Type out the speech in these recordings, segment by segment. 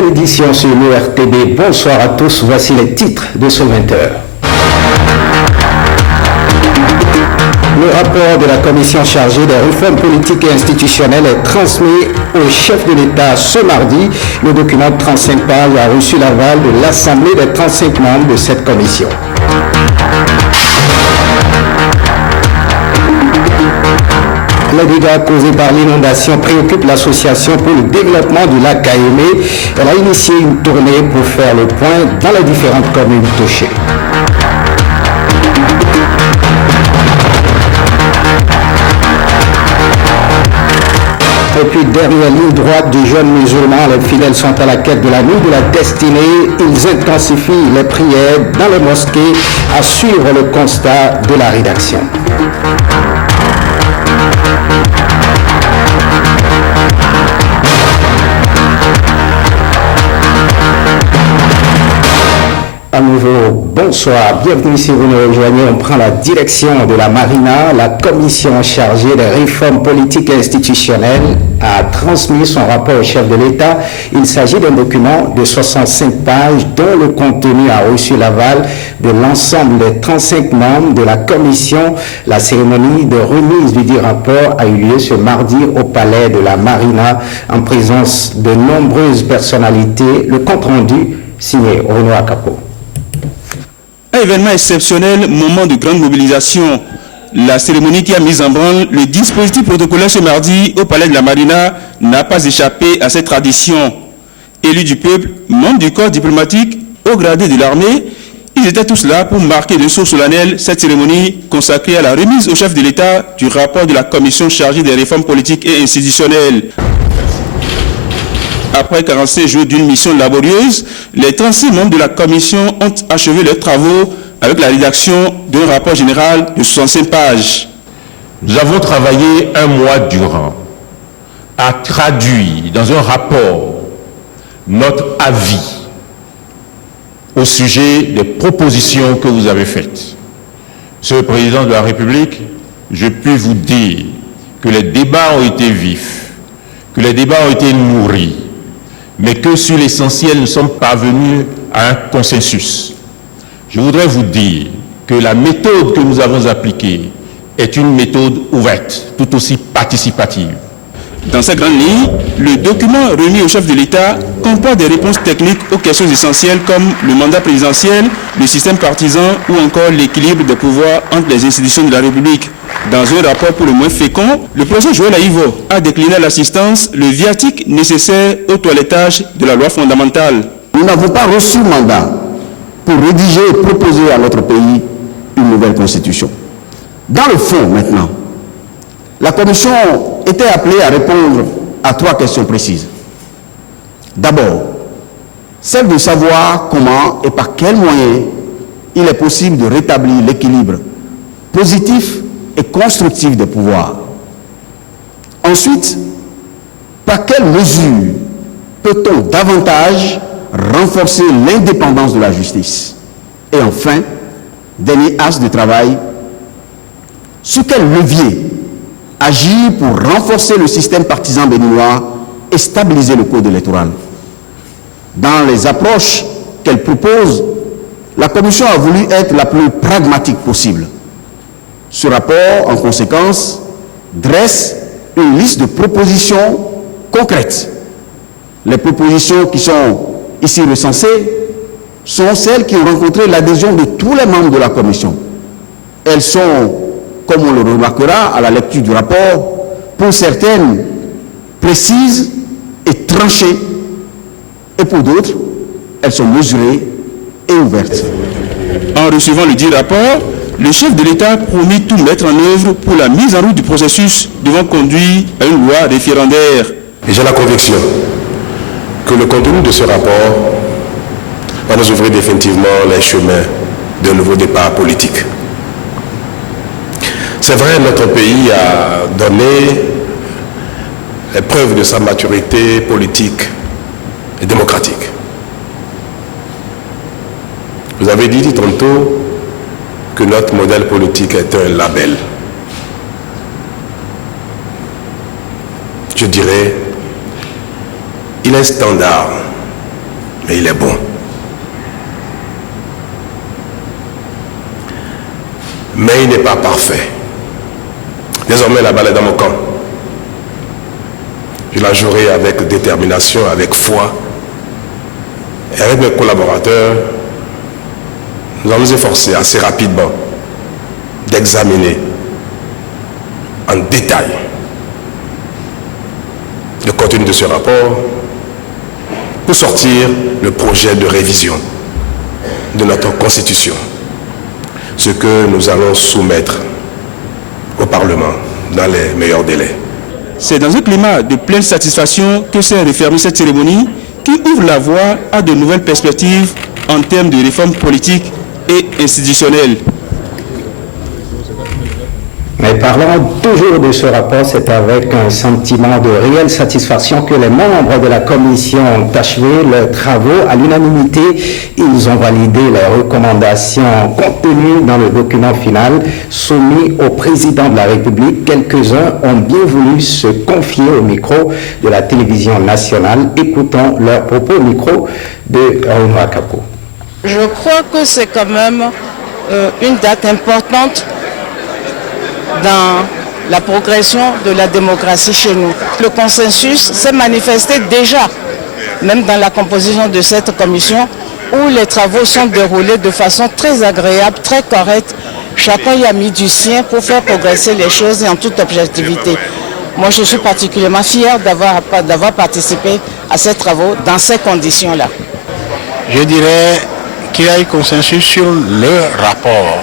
nouvelle édition sur l'ORTB. Bonsoir à tous, voici les titres de ce 20h. Le rapport de la commission chargée des réformes politiques et institutionnelles est transmis au chef de l'État ce mardi. Le document de 35 pages a reçu l'aval de l'Assemblée des 35 membres de cette commission. Les dégâts causés par l'inondation préoccupent l'association pour le développement du lac Kaémé. Elle a initié une tournée pour faire le point dans les différentes communes touchées. Et puis, dernière ligne droite du jeune musulman, les fidèles sont à la quête de la nuit de la destinée. Ils intensifient les prières dans les mosquées à suivre le constat de la rédaction. À nouveau, bonsoir, bienvenue si vous nous rejoignez. On prend la direction de la Marina. La commission chargée des réformes politiques et institutionnelles a transmis son rapport au chef de l'État. Il s'agit d'un document de 65 pages dont le contenu a reçu l'aval de l'ensemble des 35 membres de la commission. La cérémonie de remise du dit rapport a eu lieu ce mardi au palais de la Marina en présence de nombreuses personnalités. Le compte rendu signé Renaud Akapo. Un événement exceptionnel, moment de grande mobilisation. La cérémonie qui a mis en branle le dispositif protocolaire ce mardi au palais de la Marina n'a pas échappé à cette tradition. Élus du peuple, membres du corps diplomatique, hauts gradés de l'armée, ils étaient tous là pour marquer de source solennelle cette cérémonie consacrée à la remise au chef de l'État du rapport de la commission chargée des réformes politiques et institutionnelles. Après 45 jours d'une mission laborieuse, les 36 membres de la commission ont achevé leurs travaux avec la rédaction d'un rapport général de 65 pages. Nous avons travaillé un mois durant à traduire dans un rapport notre avis au sujet des propositions que vous avez faites. Monsieur le Président de la République, je puis vous dire que les débats ont été vifs, que les débats ont été nourris, mais que sur l'essentiel, nous sommes parvenus à un consensus. Je voudrais vous dire que la méthode que nous avons appliquée est une méthode ouverte, tout aussi participative. Dans cette grande ligne, le document remis au chef de l'État comporte des réponses techniques aux questions essentielles comme le mandat présidentiel, le système partisan ou encore l'équilibre des pouvoirs entre les institutions de la République. Dans un rapport pour le moins fécond, le professeur Joël Aïvo a décliné à l'assistance le viatique nécessaire au toilettage de la loi fondamentale. Nous n'avons pas reçu mandat pour rédiger et proposer à notre pays une nouvelle constitution. Dans le fond, maintenant, la commission était appelée à répondre à 3 questions précises. D'abord, celle de savoir comment et par quels moyens il est possible de rétablir l'équilibre positif et constructif des pouvoirs. Ensuite, par quelles mesures peut-on davantage renforcer l'indépendance de la justice? Et enfin, dernier axe de travail, sur quel levier agir pour renforcer le système partisan béninois et stabiliser le code électoral. Dans les approches qu'elle propose, la Commission a voulu être la plus pragmatique possible. Ce rapport, en conséquence, dresse une liste de propositions concrètes. Les propositions qui sont ici recensées sont celles qui ont rencontré l'adhésion de tous les membres de la Commission. Elles sont, comme on le remarquera à la lecture du rapport, pour certaines précises et tranchées, et pour d'autres, elles sont mesurées et ouvertes. En recevant le dit rapport, le chef de l'État promit tout mettre en œuvre pour la mise en route du processus devant conduire à une loi référendaire. Et j'ai la conviction que le contenu de ce rapport va nous ouvrir définitivement les chemins d'un nouveau départ politique. C'est vrai, notre pays a donné les preuves de sa maturité politique et démocratique. Vous avez dit tantôt que notre modèle politique est un label. Je dirais, il est standard mais il est bon. Mais il n'est pas parfait. Désormais, la balle est dans mon camp. Je la jouerai avec détermination, avec foi. Et avec mes collaborateurs, nous allons nous efforcer assez rapidement d'examiner en détail le contenu de ce rapport pour sortir le projet de révision de notre Constitution, ce que nous allons soumettre au Parlement dans les meilleurs délais. C'est dans un climat de pleine satisfaction que s'est refermée cette cérémonie qui ouvre la voie à de nouvelles perspectives en termes de réformes politiques et institutionnelles. Mais parlons toujours de ce rapport, c'est avec un sentiment de réelle satisfaction que les membres de la commission ont achevé leurs travaux à l'unanimité. Ils ont validé les recommandations contenues dans le document final soumis au président de la République. Quelques-uns ont bien voulu se confier au micro de la télévision nationale. Écoutons leurs propos au micro de Renoir Capo. Je crois que c'est quand même une date importante dans la progression de la démocratie chez nous. Le consensus s'est manifesté déjà, même dans la composition de cette commission, où les travaux sont déroulés de façon très agréable, très correcte. Chacun y a mis du sien pour faire progresser les choses et en toute objectivité. Moi, je suis particulièrement fier d'avoir participé à ces travaux dans ces conditions-là. Je dirais qu'il y a eu consensus sur le rapport.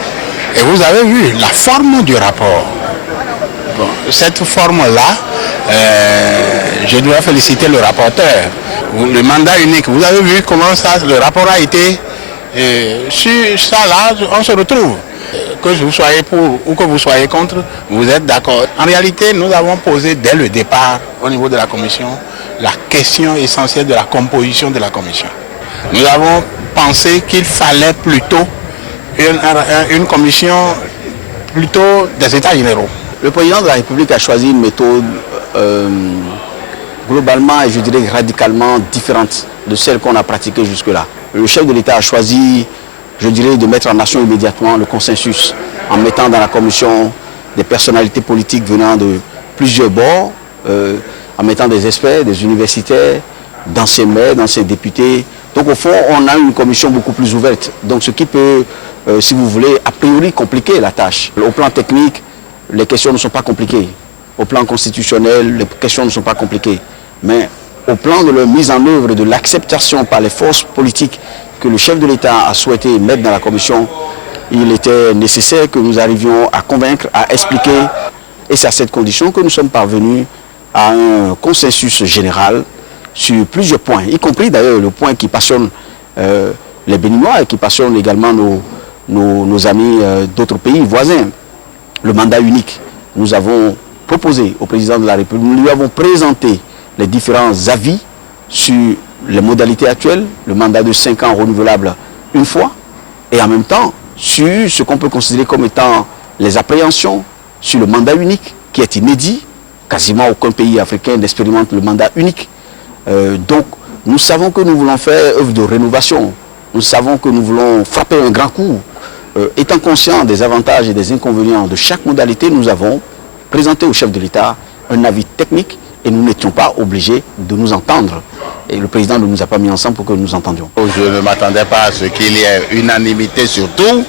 Et vous avez vu la forme du rapport. Bon, cette forme-là, je dois féliciter le rapporteur. Le mandat unique, vous avez vu comment ça, le rapport a été. Sur ça, là, on se retrouve. Que vous soyez pour ou que vous soyez contre, vous êtes d'accord. En réalité, nous avons posé dès le départ, au niveau de la commission, la question essentielle de la composition de la commission. Nous avons pensé qu'il fallait plutôt une commission plutôt des États généraux. Le président de la République a choisi une méthode globalement et je dirais radicalement différente de celle qu'on a pratiquée jusque-là. Le chef de l'État a choisi, je dirais, de mettre en action immédiatement le consensus en mettant dans la commission des personnalités politiques venant de plusieurs bords, en mettant des experts, des universitaires, d'anciens maires, d'anciens députés. Donc au fond, on a une commission beaucoup plus ouverte. Donc ce qui peut, si vous voulez, a priori compliquer la tâche. Au plan technique, les questions ne sont pas compliquées. Au plan constitutionnel, les questions ne sont pas compliquées. Mais au plan de leur mise en œuvre et de l'acceptation par les forces politiques que le chef de l'État a souhaité mettre dans la commission, il était nécessaire que nous arrivions à convaincre, à expliquer. Et c'est à cette condition que nous sommes parvenus à un consensus général sur plusieurs points, y compris d'ailleurs le point qui passionne les Béninois et qui passionne également nos amis d'autres pays voisins. Le mandat unique. Nous avons proposé au président de la République, nous lui avons présenté les différents avis sur les modalités actuelles, le mandat de 5 ans renouvelable une fois, et en même temps sur ce qu'on peut considérer comme étant les appréhensions sur le mandat unique, qui est inédit. Quasiment aucun pays africain n'expérimente le mandat unique. Donc nous savons que nous voulons faire œuvre de rénovation, nous savons que nous voulons frapper un grand coup. Étant conscients des avantages et des inconvénients de chaque modalité, nous avons présenté au chef de l'État un avis technique et nous n'étions pas obligés de nous entendre. Et le président ne nous a pas mis ensemble pour que nous entendions. Je ne m'attendais pas à ce qu'il y ait unanimité sur tout,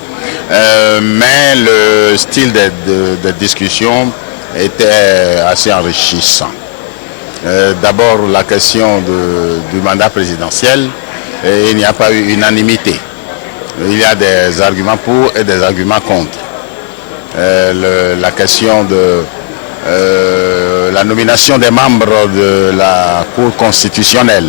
mais le style de discussion était assez enrichissant. D'abord, la question du mandat présidentiel, il n'y a pas eu unanimité. Il y a des arguments pour et des arguments contre. La question de la nomination des membres de la Cour constitutionnelle.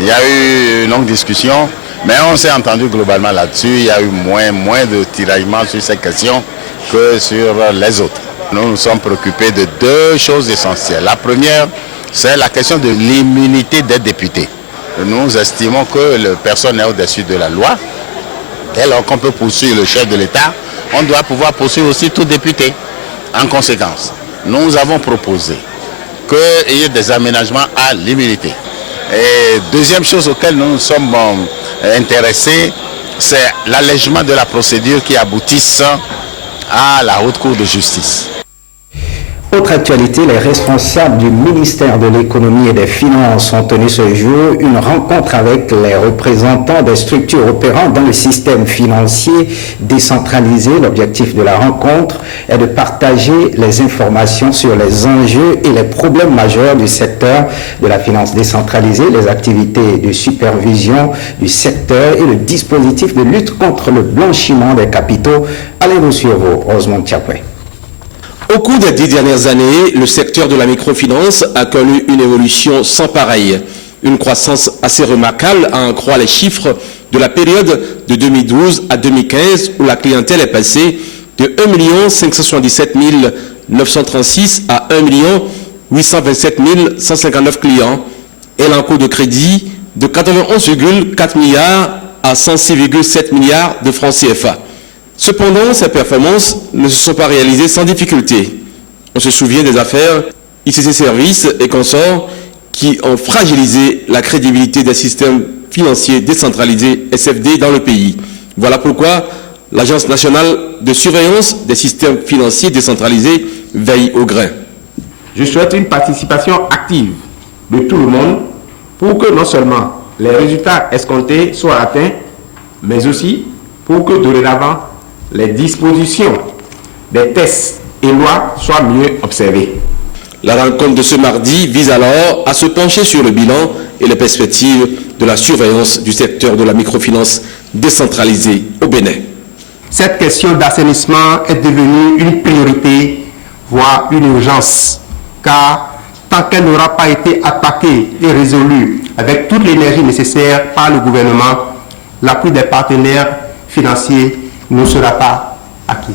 Il y a eu une longue discussion, mais on s'est entendu globalement là-dessus. Il y a eu moins de tiraillements sur cette question que sur les autres. Nous nous sommes préoccupés de deux choses essentielles. La première, c'est la question de l'immunité des députés. Nous estimons que personne n'est au-dessus de la loi. Dès lors qu'on peut poursuivre le chef de l'État, on doit pouvoir poursuivre aussi tout député. En conséquence, nous avons proposé qu'il y ait des aménagements à l'immunité. Et deuxième chose auquel nous nous sommes intéressés, c'est l'allègement de la procédure qui aboutisse à la Haute Cour de justice. Autre actualité, les responsables du ministère de l'économie et des finances ont tenu ce jour une rencontre avec les représentants des structures opérant dans le système financier décentralisé. L'objectif de la rencontre est de partager les informations sur les enjeux et les problèmes majeurs du secteur de la finance décentralisée, les activités de supervision du secteur et le dispositif de lutte contre le blanchiment des capitaux. Allez-nous suivre, Osmond Tchapoué. Au cours des 10 dernières années, le secteur de la microfinance a connu une évolution sans pareille. Une croissance assez remarquable à en croire les chiffres de la période de 2012 à 2015 où la clientèle est passée de 1 577 936 à 1 827 159 clients et l'encours de crédit de 91,4 milliards à 106,7 milliards de francs CFA. Cependant, ces performances ne se sont pas réalisées sans difficulté. On se souvient des affaires ICC Services et consorts qui ont fragilisé la crédibilité des systèmes financiers décentralisés SFD dans le pays. Voilà pourquoi l'Agence nationale de surveillance des systèmes financiers décentralisés veille au grain. Je souhaite une participation active de tout le monde pour que non seulement les résultats escomptés soient atteints, mais aussi pour que dorénavant les dispositions des tests et lois soient mieux observées. La rencontre de ce mardi vise alors à se pencher sur le bilan et les perspectives de la surveillance du secteur de la microfinance décentralisée au Bénin. Cette question d'assainissement est devenue une priorité, voire une urgence, car tant qu'elle n'aura pas été attaquée et résolue avec toute l'énergie nécessaire par le gouvernement, l'appui des partenaires financiers ne sera pas acquis.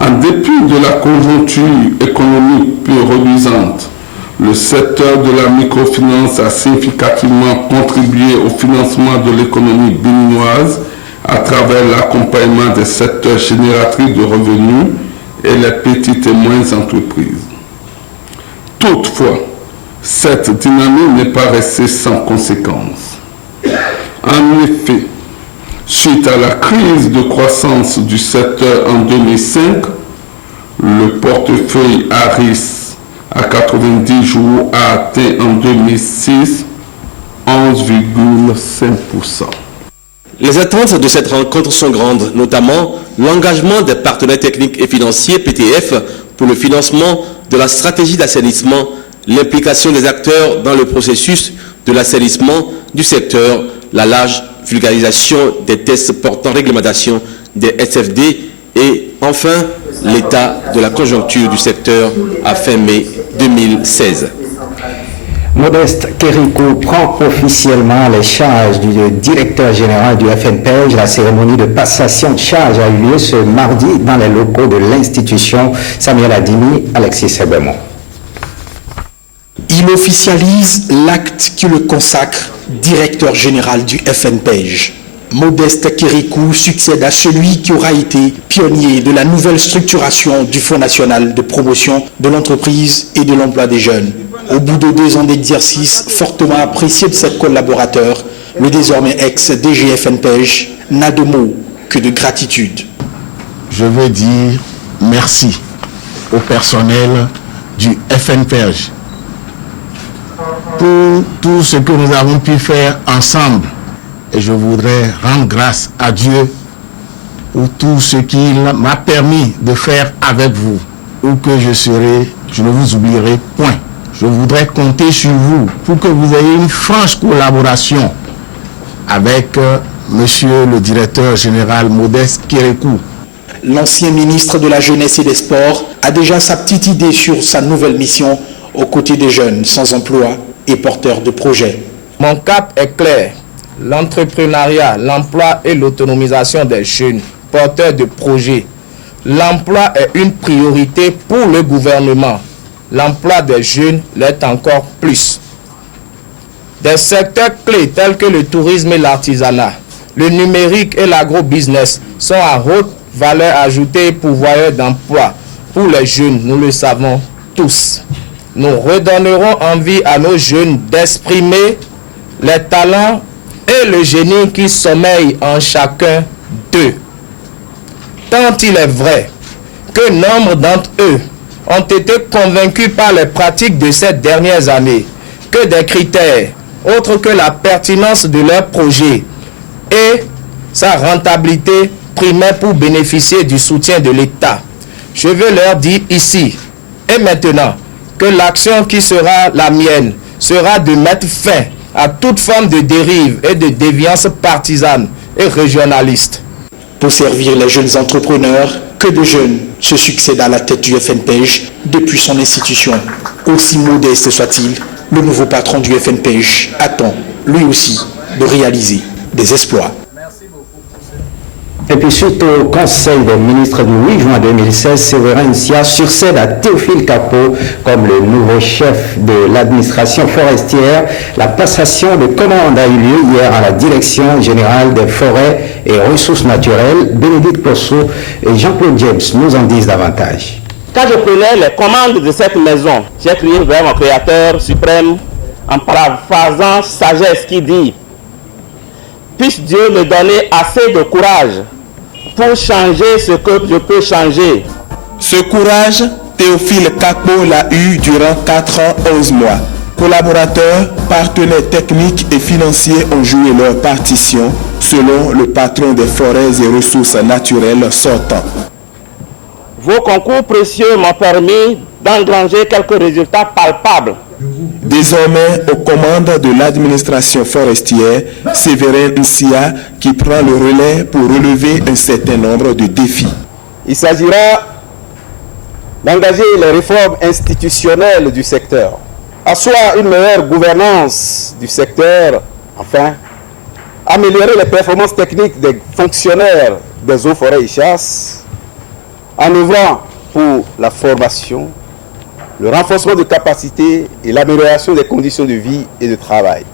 En dépit de la conjoncture économique peu reluisante, le secteur de la microfinance a significativement contribué au financement de l'économie béninoise à travers l'accompagnement des secteurs génératrices de revenus et les petites et moyennes entreprises. Toutefois, cette dynamique n'est pas restée sans conséquences. En effet, suite à la crise de croissance du secteur en 2005, le portefeuille Harris à 90 jours a atteint en 2006 11,5%. Les attentes de cette rencontre sont grandes, notamment l'engagement des partenaires techniques et financiers PTF pour le financement de la stratégie d'assainissement, l'implication des acteurs dans le processus de l'assainissement du secteur, la large vulgarisation des tests portant réglementation des SFD et enfin l'état de la conjoncture du secteur à fin mai 2016. Modeste Kérikou prend officiellement les charges du directeur général du FNPEJ. La cérémonie de passation de charges a eu lieu ce mardi dans les locaux de l'institution. Samuel Adimi, Alexis Sebemon. Il officialise l'acte qui le consacre directeur général du FNPEJ. Modeste Kérikou succède à celui qui aura été pionnier de la nouvelle structuration du Fonds national de promotion de l'entreprise et de l'emploi des jeunes. Au bout de 2 ans d'exercice fortement apprécié de ses collaborateurs, le désormais ex-DG FNPEJ n'a de mots que de gratitude. Je veux dire merci au personnel du FNPEJ pour tout ce que nous avons pu faire ensemble. Et je voudrais rendre grâce à Dieu pour tout ce qu'il m'a permis de faire avec vous. Où que je serai, je ne vous oublierai point. Je voudrais compter sur vous pour que vous ayez une franche collaboration avec monsieur le directeur général Modeste Kérikou. L'ancien ministre de la Jeunesse et des Sports a déjà sa petite idée sur sa nouvelle mission aux côtés des jeunes sans emploi et porteurs de projets. Mon cap est clair. L'entrepreneuriat, l'emploi et l'autonomisation des jeunes porteurs de projets. L'emploi est une priorité pour le gouvernement. L'emploi des jeunes l'est encore plus. Des secteurs clés tels que le tourisme et l'artisanat, le numérique et l'agrobusiness sont à haute valeur ajoutée pourvoyeurs d'emploi pour les jeunes, nous le savons tous. Nous redonnerons envie à nos jeunes d'exprimer les talents et le génie qui sommeillent en chacun d'eux. Tant il est vrai que nombre d'entre eux ont été convaincus par les pratiques de ces dernières années que des critères autres que la pertinence de leur projet et sa rentabilité primaient pour bénéficier du soutien de l'État. Je veux leur dire ici et maintenant que l'action qui sera la mienne sera de mettre fin à toute forme de dérive et de déviance partisane et régionaliste. Pour servir les jeunes entrepreneurs, que de jeunes se succèdent à la tête du FNPEJ depuis son institution. Aussi modeste soit-il, le nouveau patron du FNPEJ attend, lui aussi, de réaliser des exploits. Et puis suite au Conseil des ministres du 8 juin 2016, Séverin Nsia succède à Théophile Capot comme le nouveau chef de l'administration forestière. La passation de commande a eu lieu hier à la Direction générale des forêts et ressources naturelles. Bénédicte Posso et Jean-Claude James nous en disent davantage. Quand je prenais les commandes de cette maison, j'ai crié vers mon Créateur suprême en paraphrasant sagesse qui dit: puisse Dieu me donner assez de courage pour changer ce que je peux changer. Ce courage, Théophile Capot l'a eu durant 4 ans, 11 mois. Collaborateurs, partenaires techniques et financiers ont joué leur partition selon le patron des forêts et ressources naturelles sortant. Vos concours précieux m'ont permis d'engranger quelques résultats palpables. Désormais, aux commandes de l'administration forestière, Séverin Nsia qui prend le relais pour relever un certain nombre de défis. Il s'agira d'engager les réformes institutionnelles du secteur, asseoir une meilleure gouvernance du secteur, enfin, améliorer les performances techniques des fonctionnaires des eaux, forêts et chasses, en œuvrant pour la formation, le renforcement de capacités et l'amélioration des conditions de vie et de travail.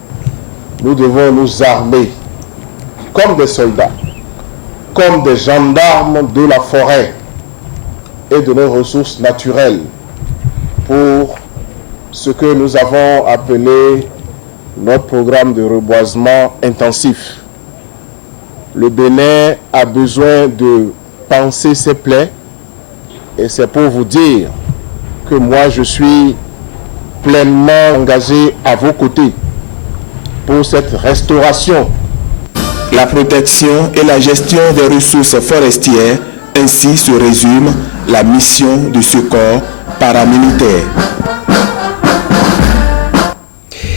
Nous devons nous armer comme des soldats, comme des gendarmes de la forêt et de nos ressources naturelles pour ce que nous avons appelé notre programme de reboisement intensif. Le Bénin a besoin de panser ses plaies et c'est pour vous dire que moi je suis pleinement engagé à vos côtés pour cette restauration. La protection et la gestion des ressources forestières, ainsi se résume la mission de ce corps paramilitaire.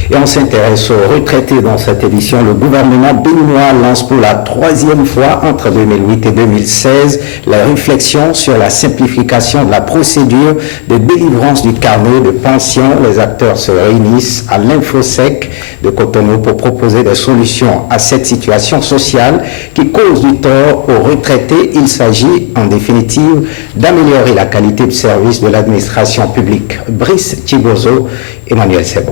Et on s'intéresse aux retraités dans cette édition. Le gouvernement béninois lance pour la 3e fois entre 2008 et 2016 la réflexion sur la simplification de la procédure de délivrance du carnet de pension. Les acteurs se réunissent à l'Infosec de Cotonou pour proposer des solutions à cette situation sociale qui cause du tort aux retraités. Il s'agit en définitive d'améliorer la qualité de service de l'administration publique. Brice Thibozo, Emmanuel Sebo.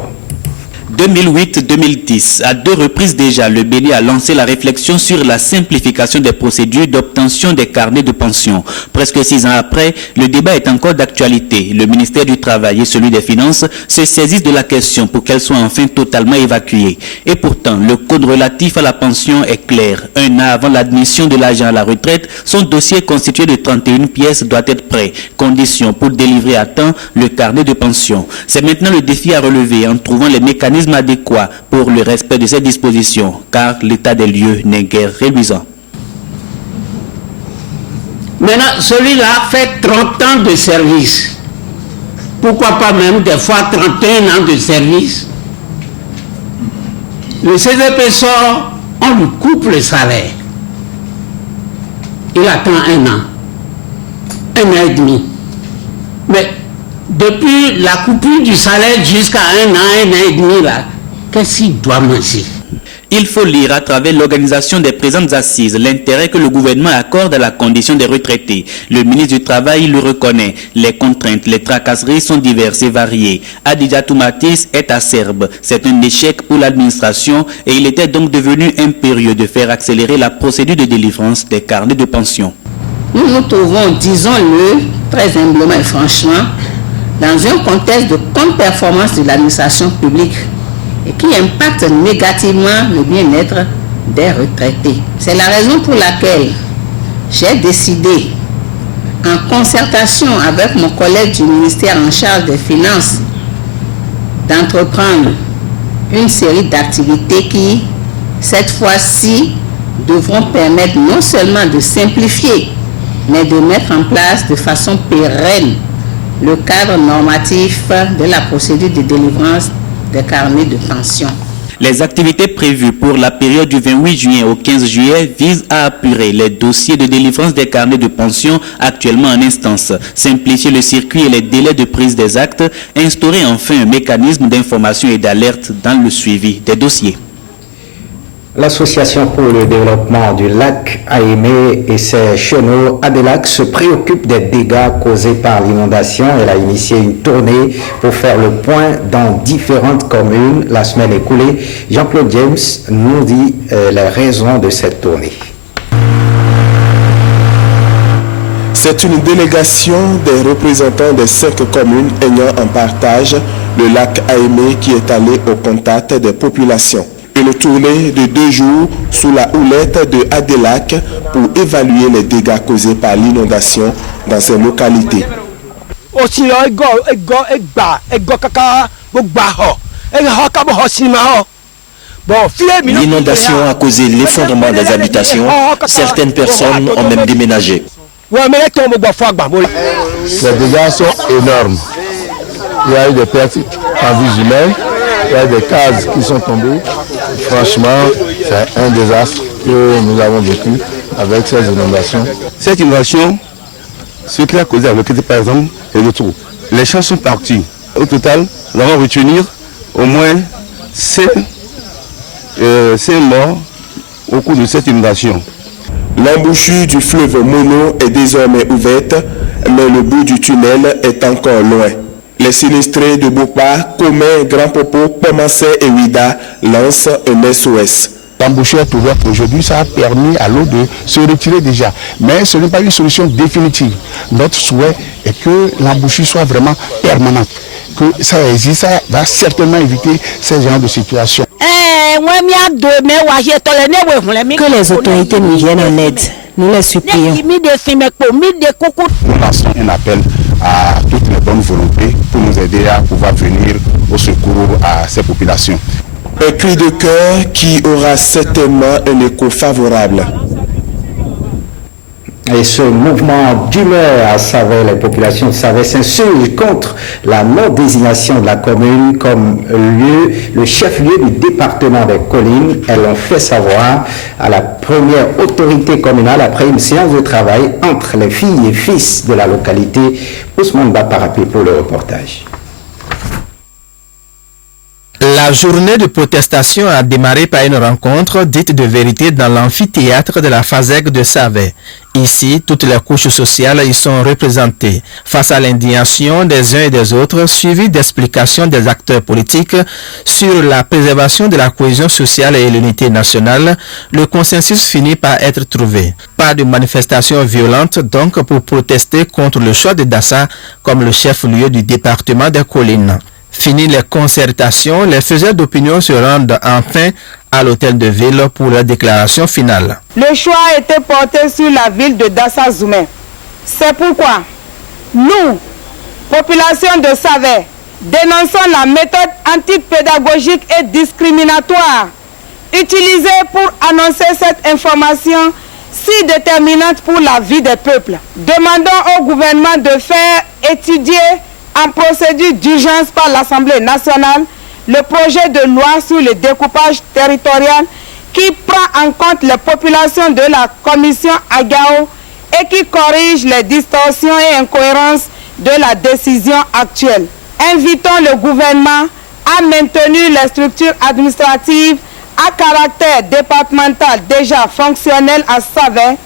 2008-2010, à 2 reprises déjà, le Bénin a lancé la réflexion sur la simplification des procédures d'obtention des carnets de pension. Presque 6 ans après, le débat est encore d'actualité. Le ministère du Travail et celui des Finances se saisissent de la question pour qu'elle soit enfin totalement évacuée. Et pourtant, le code relatif à la pension est clair. 1 an avant l'admission de l'agent à la retraite, son dossier constitué de 31 pièces doit être prêt. Condition pour délivrer à temps le carnet de pension. C'est maintenant le défi à relever en trouvant les mécanismes adéquats pour le respect de ces dispositions, car l'état des lieux n'est guère réluisant. Maintenant, celui-là fait 30 ans de service. Pourquoi pas même des fois 31 ans de service? Le CDP sort, on lui coupe le salaire. Il attend 1 an. 1 an et demi. Mais depuis la coupure du salaire jusqu'à 1 an et demi, là, qu'est-ce qu'il doit manger? Il faut lire à travers l'organisation des présentes assises l'intérêt que le gouvernement accorde à la condition des retraités. Le ministre du Travail le reconnaît. Les contraintes, les tracasseries sont diverses et variées. Adidja Toumatis est acerbe. C'est un échec pour l'administration et il était donc devenu impérieux de faire accélérer la procédure de délivrance des carnets de pension. Nous nous trouvons, disons-le, très humblement et franchement, dans un contexte de contre-performance de l'administration publique. et qui impacte négativement le bien-être des retraités. C'est la raison pour laquelle j'ai décidé, en concertation avec mon collègue du ministère en charge des Finances, d'entreprendre une série d'activités qui, cette fois-ci, devront permettre non seulement de simplifier, mais de mettre en place de façon pérenne le cadre normatif de la procédure de délivrance des carnets de pension. Les activités prévues pour la période du 28 juin au 15 juillet visent à apurer les dossiers de délivrance des carnets de pension actuellement en instance, simplifier le circuit et les délais de prise des actes, instaurer enfin un mécanisme d'information et d'alerte dans le suivi des dossiers. L'Association pour le développement du lac Aimé et ses chenaux Adelac se préoccupe des dégâts causés par l'inondation. Elle a initié une tournée pour faire le point dans différentes communes la semaine écoulée. Jean-Claude James nous dit les raisons de cette tournée. C'est une délégation des représentants des 5 communes ayant en partage le lac Aimé qui est allé au contact des populations. Une tournée de 2 jours sous la houlette de Adelac pour évaluer les dégâts causés par l'inondation dans ces localités. L'inondation a causé l'effondrement des habitations. Certaines personnes ont même déménagé. Les dégâts sont énormes. Il y a eu des pertes en vie humaine. Il y a des cases qui sont tombées. Franchement, c'est un désastre que nous avons vécu avec ces inondations. Cette inondation, ce qui a causé avec, par exemple, les retours. Les champs sont partis. Au total, nous allons retenir au moins 5 morts au cours de cette inondation. L'embouchure du fleuve Mono est désormais ouverte, mais le bout du tunnel est encore loin. Les sinistrés de Bopa, Comé, Grand Popo, Pomancé et Ouida lancent un SOS. L'embouchure est ouverte aujourd'hui, ça a permis à l'eau de se retirer déjà. Mais ce n'est pas une solution définitive. Notre souhait est que l'embouchure soit vraiment permanente. Que ça existe, ça va certainement éviter ces genres de situations. Que les autorités nous viennent en aide. Nous les supplions. Nous lançons un appel à toutes les bonnes volontés pour nous aider à pouvoir venir au secours à ces populations. Un cri de cœur qui aura certainement un écho favorable. Et ce mouvement d'humeur à Savès, les populations de Savès s'insurgent contre la non-désignation de la commune comme lieu, le chef-lieu du département des collines. Elles l'ont fait savoir à la première autorité communale après une séance de travail entre les filles et fils de la localité. Ousmane Baparapé pour le reportage. La journée de protestation a démarré par une rencontre dite de vérité dans l'amphithéâtre de la FASEG de Savès. Ici, toutes les couches sociales y sont représentées. Face à l'indignation des uns et des autres, suivie d'explications des acteurs politiques sur la préservation de la cohésion sociale et l'unité nationale, le consensus finit par être trouvé. Pas de manifestation violente donc pour protester contre le choix de Dassa comme le chef-lieu du département des collines. Fini les concertations, les faiseurs d'opinion se rendent enfin à l'hôtel de ville pour la déclaration finale. Le choix a été porté sur la ville de Dassa-Zoumé. C'est pourquoi nous, population de Savès, dénonçons la méthode antipédagogique et discriminatoire utilisée pour annoncer cette information si déterminante pour la vie des peuples. Demandons au gouvernement de faire étudier en procédure d'urgence par l'Assemblée nationale le projet de loi sur le découpage territorial qui prend en compte les populations de la commission Agao et qui corrige les distorsions et incohérences de la décision actuelle. Invitons le gouvernement à maintenir les structures administratives à caractère départemental déjà fonctionnelles à Savès,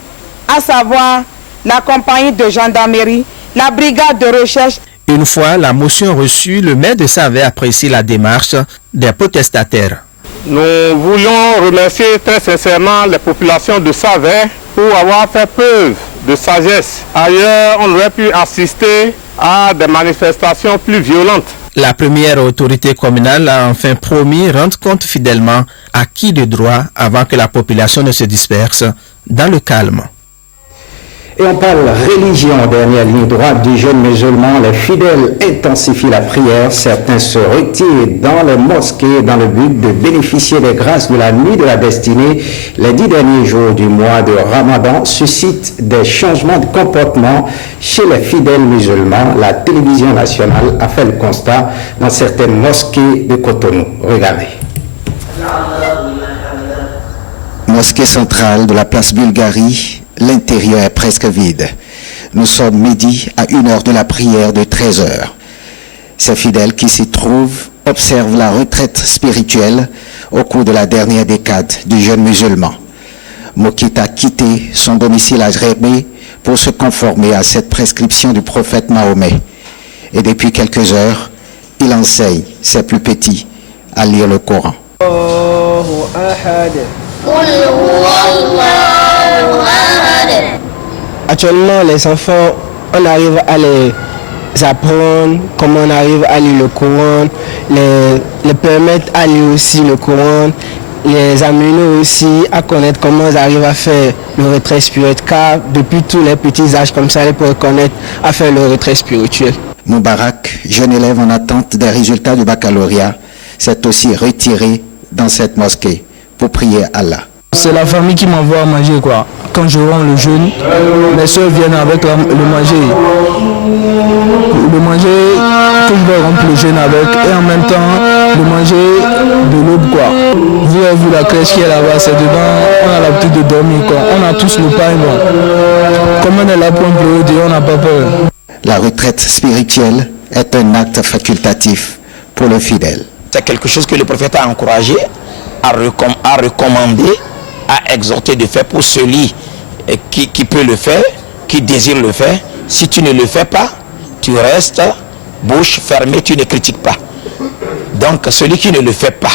à savoir la compagnie de gendarmerie, la brigade de recherche. Une fois la motion reçue, le maire de Savès apprécie la démarche des protestataires. Nous voulons remercier très sincèrement les populations de Savès pour avoir fait preuve de sagesse. Ailleurs, on aurait pu assister à des manifestations plus violentes. La première autorité communale a enfin promis rendre compte fidèlement à qui de droit avant que la population ne se disperse dans le calme. Et on parle religion, dernière ligne droite du jeune musulman. Les fidèles intensifient la prière. Certains se retirent dans les mosquées dans le but de bénéficier des grâces de la nuit de la destinée. Les 10 derniers jours du mois de Ramadan suscitent des changements de comportement chez les fidèles musulmans. La télévision nationale a fait le constat dans certaines mosquées de Cotonou. Regardez. Mosquée centrale de la place Bulgarie. L'intérieur est presque vide. Nous sommes midi à 1h de la prière de 13h. Ces fidèles qui s'y trouvent observent la retraite spirituelle au cours de la dernière décade du jeune musulman. Mokit a quitté son domicile à Jrebé pour se conformer à cette prescription du prophète Mahomet. Et depuis quelques heures, il enseigne ses plus petits à lire le Coran. Actuellement, les enfants, on arrive à les apprendre comment on arrive à lire le Coran, les permettre à lire aussi le Coran, les amener aussi à connaître comment ils arrivent à faire le retrait spirituel, car depuis tous les petits âges comme ça, ils peuvent connaître à faire le retrait spirituel. Moubarak, jeune élève en attente des résultats du baccalauréat, s'est aussi retiré dans cette mosquée pour prier Allah. C'est la famille qui m'envoie à manger quoi. Quand je rends le jeûne, mes soeurs viennent avec le manger. Le manger que je vais remplir le jeûne avec et en même temps le manger de l'aube quoi. Vous avez vu la crèche qui est là-bas, c'est dedans, on a l'habitude de dormir quoi. On a tous le pain bon. Comme on est là pour un peu, on n'a pas peur. La retraite spirituelle est un acte facultatif pour le fidèle. C'est quelque chose que le prophète a encouragé, a recommandé, a exhorté de faire pour celui qui peut le faire, qui désire le faire. Si tu ne le fais pas, tu restes bouche fermée, tu ne critiques pas. Donc celui qui ne le fait pas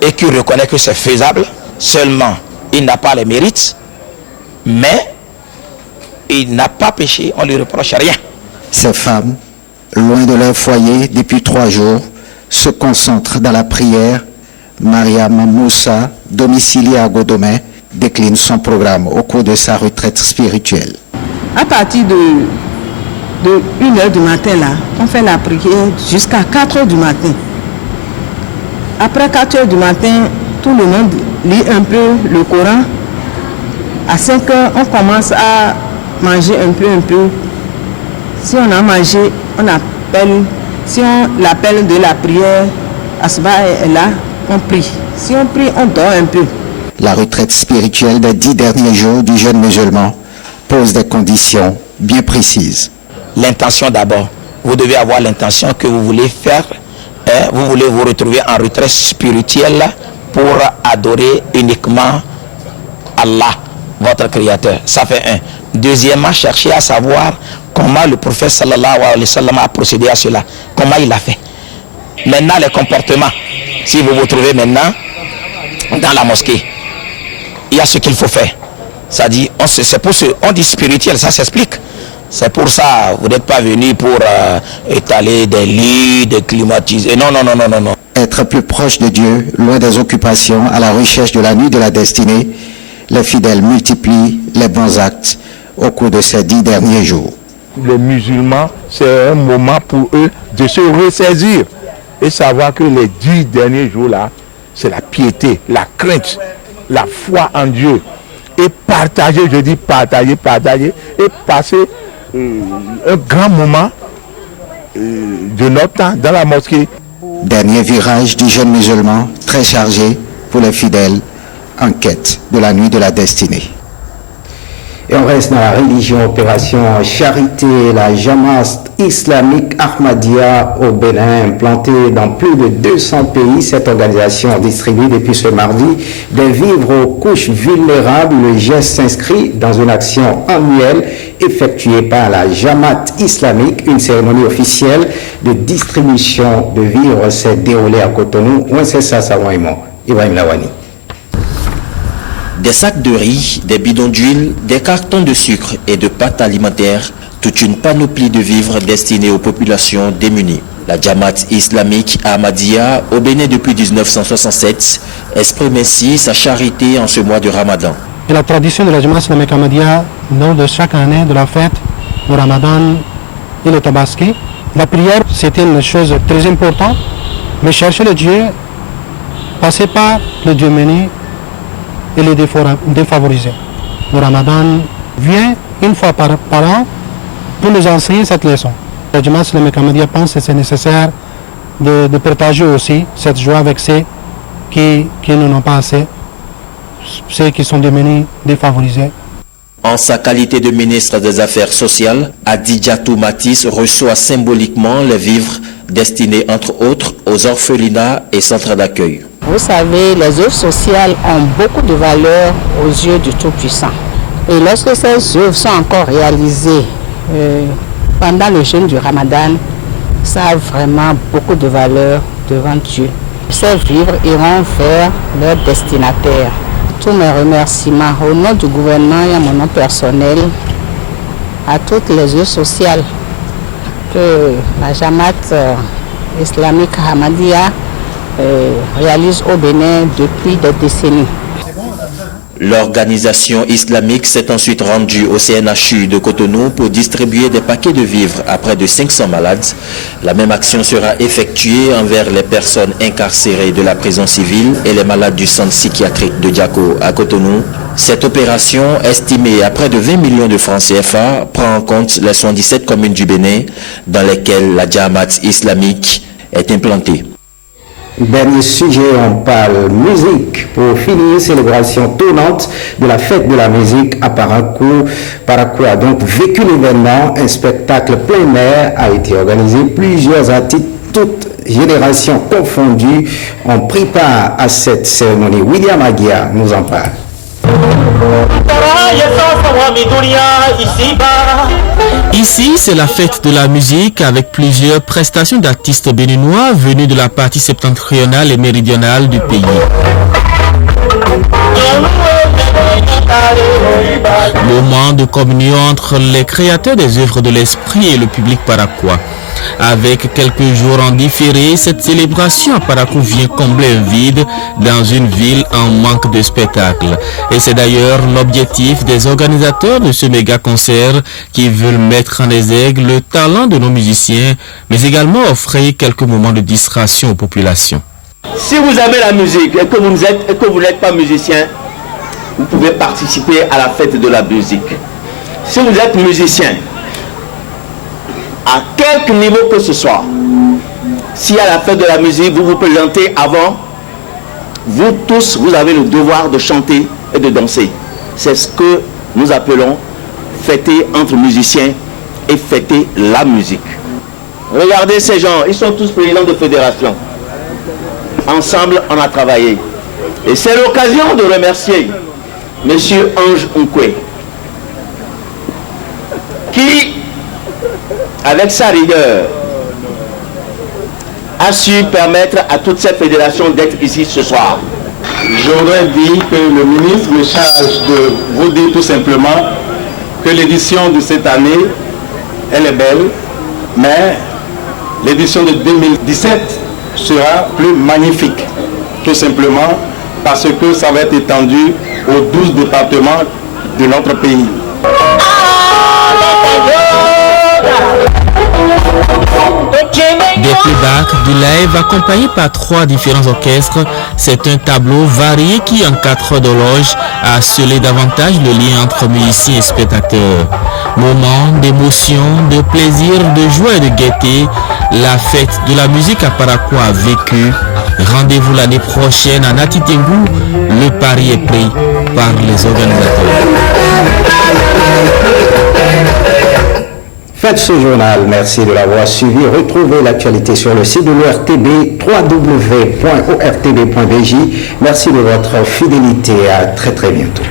et qui reconnaît que c'est faisable, seulement il n'a pas les mérites, mais il n'a pas péché, on ne lui reproche rien. Ces femmes, loin de leur foyer depuis 3 jours, se concentrent dans la prière. Mariam Moussa, domiciliée à Godomé, décline son programme au cours de sa retraite spirituelle. À partir de 1h du matin, là, on fait la prière jusqu'à 4h du matin. Après 4h du matin, tout le monde lit un peu le Coran. À 5h, on commence à manger un peu. Si on a mangé, on appelle. Si on l'appelle de la prière, Asba est là. On prie. Si on prie, on dort un peu. La retraite spirituelle des 10 derniers jours du jeune musulman pose des conditions bien précises. L'intention d'abord. Vous devez avoir l'intention que vous voulez faire. Vous voulez vous retrouver en retraite spirituelle pour adorer uniquement Allah, votre Créateur. Ça fait un. Deuxièmement, cherchez à savoir comment le prophète sallallahu alayhi wa sallam a procédé à cela. Comment il a fait. Maintenant, les comportements. Si vous vous trouvez maintenant dans la mosquée, il y a ce qu'il faut faire. Ça dit, on dit spirituel, ça s'explique. C'est pour ça, vous n'êtes pas venu pour étaler des lits, des climatisés. Non. Être plus proche de Dieu, loin des occupations, à la recherche de la nuit de la destinée, les fidèles multiplient les bons actes au cours de ces 10 derniers jours. Les musulmans, c'est un moment pour eux de se ressaisir et savoir que les 10 derniers jours-là, c'est la piété, la crainte, la foi en Dieu. Et partager, je dis partager, et passer un grand moment de notre temps dans la mosquée. Dernier virage du jeune musulman, très chargé pour les fidèles en quête de la nuit de la destinée. Et on reste dans la religion, opération Charité, la Jamaat islamique Ahmadiyya au Bénin, implantée dans plus de 200 pays. Cette organisation distribue depuis ce mardi des vivres aux couches vulnérables. Le geste s'inscrit dans une action annuelle effectuée par la Jamaat islamique. Une cérémonie officielle de distribution de vivres s'est déroulée à Cotonou. Où c'est ça, Ibrahim Lawani. Des sacs de riz, des bidons d'huile, des cartons de sucre et de pâtes alimentaires, toute une panoplie de vivres destinés aux populations démunies. La Jamaat islamique Ahmadiyya, au Bénin depuis 1967, exprime ainsi sa charité en ce mois de Ramadan. Et la tradition de la Jamaat islamique Ahmadiyya, lors de chaque année de la fête de Ramadan et le Tabaski, la prière c'était une chose très importante, mais chercher le Dieu, passer par le Dieu béni et les défavorisés. Le Ramadan vient une fois par an pour nous enseigner cette leçon. La Jamaat islamique Ahmadiyya pense que c'est nécessaire de partager aussi cette joie avec ceux qui n'en ont pas assez, ceux qui sont devenus défavorisés. En sa qualité de ministre des Affaires sociales, Adidjatou Matisse reçoit symboliquement les vivres destinés entre autres aux orphelinats et centres d'accueil. Vous savez, les œuvres sociales ont beaucoup de valeur aux yeux du Tout-Puissant. Et lorsque ces œuvres sont encore réalisées pendant le jeûne du Ramadan, ça a vraiment beaucoup de valeur devant Dieu. Ces vivres iront vers leurs destinataires. Tous mes remerciements au nom du gouvernement et à mon nom personnel, à toutes les œuvres sociales que la Jamaat islamique Ahmadiyya réalise au Bénin depuis des décennies. L'organisation islamique s'est ensuite rendue au CNHU de Cotonou pour distribuer des paquets de vivres à près de 500 malades. La même action sera effectuée envers les personnes incarcérées de la prison civile et les malades du centre psychiatrique de Diako à Cotonou. Cette opération, estimée à près de 20 millions de francs CFA, prend en compte les 77 communes du Bénin dans lesquelles la Jamaat islamique est implantée. Dernier sujet, on parle musique. Pour finir, célébration tournante de la fête de la musique à Parakou. Parakou a donc vécu l'événement. Un spectacle plein air a été organisé. Plusieurs artistes, toutes générations confondues, ont pris part à cette cérémonie. William Aguia nous en parle. Ici, c'est la fête de la musique avec plusieurs prestations d'artistes béninois venus de la partie septentrionale et méridionale du pays. Moment de communion entre les créateurs des œuvres de l'esprit et le public paraquois. Avec quelques jours en différé, cette célébration à Parakou vient combler un vide dans une ville en manque de spectacle. Et c'est d'ailleurs l'objectif des organisateurs de ce méga concert qui veulent mettre en exergue le talent de nos musiciens, mais également offrir quelques moments de distraction aux populations. Si vous aimez la musique et que vous n'êtes pas musicien, vous pouvez participer à la fête de la musique. Si vous êtes musicien, à quelque niveau que ce soit, si à la fête de la musique, vous vous présentez avant, vous tous, vous avez le devoir de chanter et de danser. C'est ce que nous appelons fêter entre musiciens et fêter la musique. Regardez ces gens, ils sont tous présidents de fédération. Ensemble, on a travaillé. Et c'est l'occasion de remercier M. Ange Nkwe, qui, avec sa rigueur, a su permettre à toute cette fédération d'être ici ce soir. J'aurais dit que le ministre me charge de vous dire tout simplement que l'édition de cette année, elle est belle, mais l'édition de 2017 sera plus magnifique, tout simplement parce que ça va être étendu aux 12 départements de notre pays. Des playbacks, du live accompagné par 3 différents orchestres, c'est un tableau varié qui en 4 heures d'horloge a scellé davantage le lien entre musiciens et spectateurs. Moment d'émotion, de plaisir, de joie et de gaieté, la fête de la musique à Parakou a vécu. Rendez-vous l'année prochaine à Natitengu, le pari est pris par les organisateurs. Faites ce journal, merci de l'avoir suivi. Retrouvez l'actualité sur le site de l'ORTB, www.ortb.bj. Merci de votre fidélité, à très bientôt.